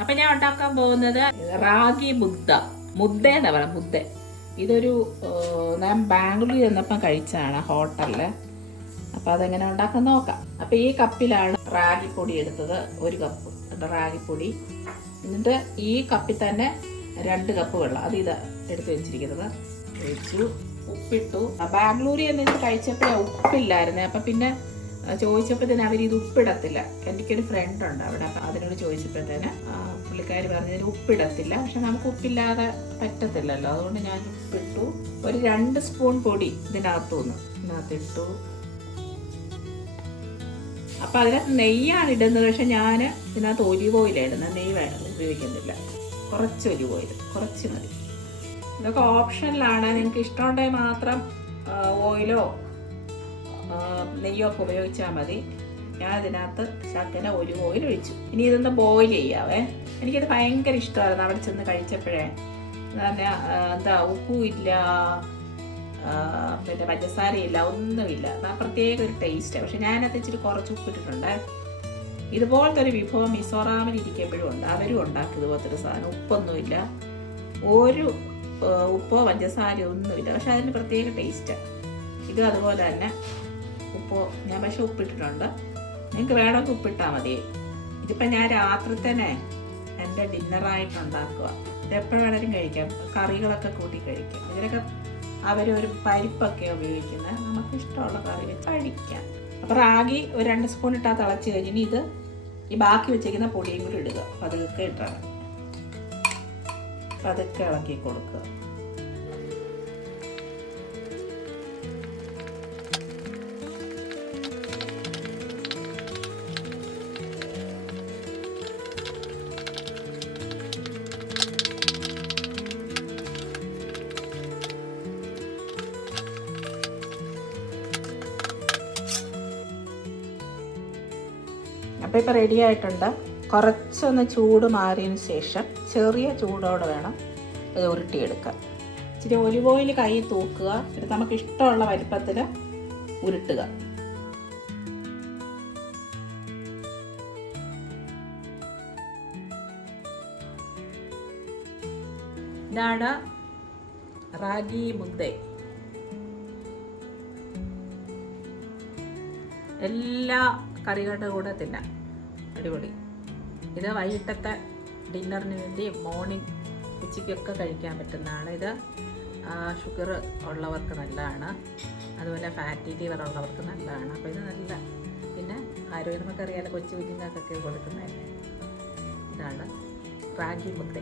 അപ്പം ഞാൻ ഉണ്ടാക്കാൻ പോകുന്നത് റാഗി മുദ്ദ എന്നാ പറയാം, മുദ്ദ. ഇതൊരു ഞാൻ ബാംഗ്ലൂരിൽ ചെന്നപ്പം കഴിച്ചതാണ് ഹോട്ടലിൽ. അപ്പോൾ അതെങ്ങനെ ഉണ്ടാക്കാൻ നോക്കാം. അപ്പോൾ ഈ കപ്പിലാണ് റാഗിപ്പൊടി എടുത്തത്, 1 കപ്പ് റാഗിപ്പൊടി. എന്നിട്ട് ഈ കപ്പിൽ തന്നെ 2 കപ്പ് വെള്ളം, അത് ഇതാ എടുത്ത് വെച്ചിരിക്കുന്നത്. ഒഴിച്ചു, ഉപ്പിട്ടു. ബാംഗ്ലൂരിൽ നിന്ന് കഴിച്ചപ്പോഴേ ഉപ്പില്ലായിരുന്നേ. അപ്പം പിന്നെ ചോദിച്ചപ്പോഴത്തേന് അവരിത് ഉപ്പിടത്തില്ല. എനിക്കൊരു ഫ്രണ്ട് ഉണ്ട് അവിടെ, അപ്പം അതിനോട് ചോദിച്ചപ്പോഴത്തേന് പുള്ളിക്കാർ പറഞ്ഞതിന് ഉപ്പിടത്തില്ല. പക്ഷെ നമുക്ക് ഉപ്പില്ലാതെ പറ്റത്തില്ലല്ലോ, അതുകൊണ്ട് ഞാൻ ഉപ്പിട്ടു. ഒരു 2 സ്പൂൺ പൊടി ഇതിനകത്തിട്ടു. അപ്പം അതിനകത്ത് നെയ്യാണ് ഇടുന്നത്. പക്ഷെ ഞാൻ ഇതിനകത്ത് ഒലിവ് ഓയിലാണ് ഇടുന്നത്, നെയ്യ് വേണം ഉപയോഗിക്കുന്നില്ല. കുറച്ച് ഒലിവ് ഓയിൽ, കുറച്ച് മതി. ഇതൊക്കെ ഓപ്ഷനിലാണ്, നിങ്ങൾക്ക് ഇഷ്ടമുണ്ടെങ്കിൽ മാത്രം ഓയിലോ നെയ്യോ ഒക്കെ ഉപയോഗിച്ചാൽ മതി. ഞാൻ ഇതിനകത്ത് ശകല ഒലിവ് ഓയിൽ ഒഴിച്ചു. ഇനി ഇതൊന്ന് ബോയിൽ ചെയ്യാവേ. എനിക്കത് ഭയങ്കര ഇഷ്ടമായിരുന്നു അവിടെ ചെന്ന് കഴിച്ചപ്പോഴേ. എന്താ ഉപ്പും ഇല്ല, പിന്നെ പഞ്ചസാരയില്ല, ഒന്നുമില്ല. പ്രത്യേക ഒരു ടേസ്റ്റ്. പക്ഷെ ഞാനത് ഇച്ചിരി കുറച്ച് ഉപ്പിട്ടിട്ടുണ്ട്. ഇതുപോലത്തെ ഒരു വിഭവം മിസോറാമിൽ ഇരിക്കുമ്പോഴും ഉണ്ട്, അവരും ഉണ്ടാക്കും ഇതുപോലത്തെ ഒരു സാധനം. ഉപ്പൊന്നുമില്ല, ഒരു ഉപ്പോ പഞ്ചസാരയോ ഒന്നുമില്ല, പക്ഷെ അതിന് പ്രത്യേക ടേസ്റ്റാണ്. ഇത് അതുപോലെ തന്നെ ഉപ്പോ ഞാൻ പക്ഷെ ഉപ്പിട്ടിട്ടുണ്ട്. നിങ്ങൾക്ക് വേണമെങ്കിൽ ഉപ്പിട്ടാൽ മതി. ഇതിപ്പോൾ ഞാൻ രാത്രി തന്നെ എൻ്റെ ഡിന്നറായിട്ട് ഉണ്ടാക്കുക. ഇതെപ്പോഴും വേണമെങ്കിലും കഴിക്കാം, കറികളൊക്കെ കൂട്ടി കഴിക്കാം. ഇതിനൊക്കെ അവരൊരു പരിപ്പൊക്കെ ഉപയോഗിക്കുന്നത്, നമുക്ക് ഇഷ്ടമുള്ള കറി കഴിക്കാം. അപ്പോൾ റാഗി ഒരു 2 സ്പൂൺ ഇട്ടാൽ തിളച്ച് കഴിഞ്ഞ് ഇനി ഇത് ഈ ബാക്കി വെച്ചിരിക്കുന്ന പൊടിയും കൂടി ഇടുക. പതുക്കെ ഇട്ടാണ്, പതുക്കെ ഇളക്കി കൊടുക്കുക. അപ്പോൾ ഇപ്പോൾ റെഡി ആയിട്ടുണ്ട്. കുറച്ചൊന്ന് ചൂട് മാറിയതിന് ശേഷം ചെറിയ ചൂടോടെ വേണം ഇത് ഉരുട്ടിയെടുക്കാൻ. ഇച്ചിരി ഒലിവ് ഓയിൽ കയ്യിൽ തൂക്കുക. ഇത് നമുക്ക് ഇഷ്ടമുള്ള വലിപ്പത്തിൽ ഉരുട്ടുക. ഇതാണ് റാഗി മുദ്ദ. എല്ലാ കറികളുടെ കൂടെ തിന്നാം, അടിപൊളി. ഇത് വൈകിട്ടത്തെ ഡിന്നറിന് വേണ്ടി മോർണിംഗ് ഉച്ചയ്ക്കൊക്കെ കഴിക്കാൻ പറ്റുന്നതാണ്. ഇത് ഷുഗർ ഉള്ളവർക്ക് നല്ലതാണ്, അതുപോലെ ഫാറ്റി ലിവർ ഉള്ളവർക്ക് നല്ലതാണ്. അപ്പോൾ ഇത് നല്ല, പിന്നെ ആരോഗ്യം നമുക്കറിയാലോ, കൊച്ചു കുഞ്ഞുങ്ങൾക്കൊക്കെ കൊടുക്കുന്നതല്ലേ. ഇതാണ് റാഗി മുദ്ദ.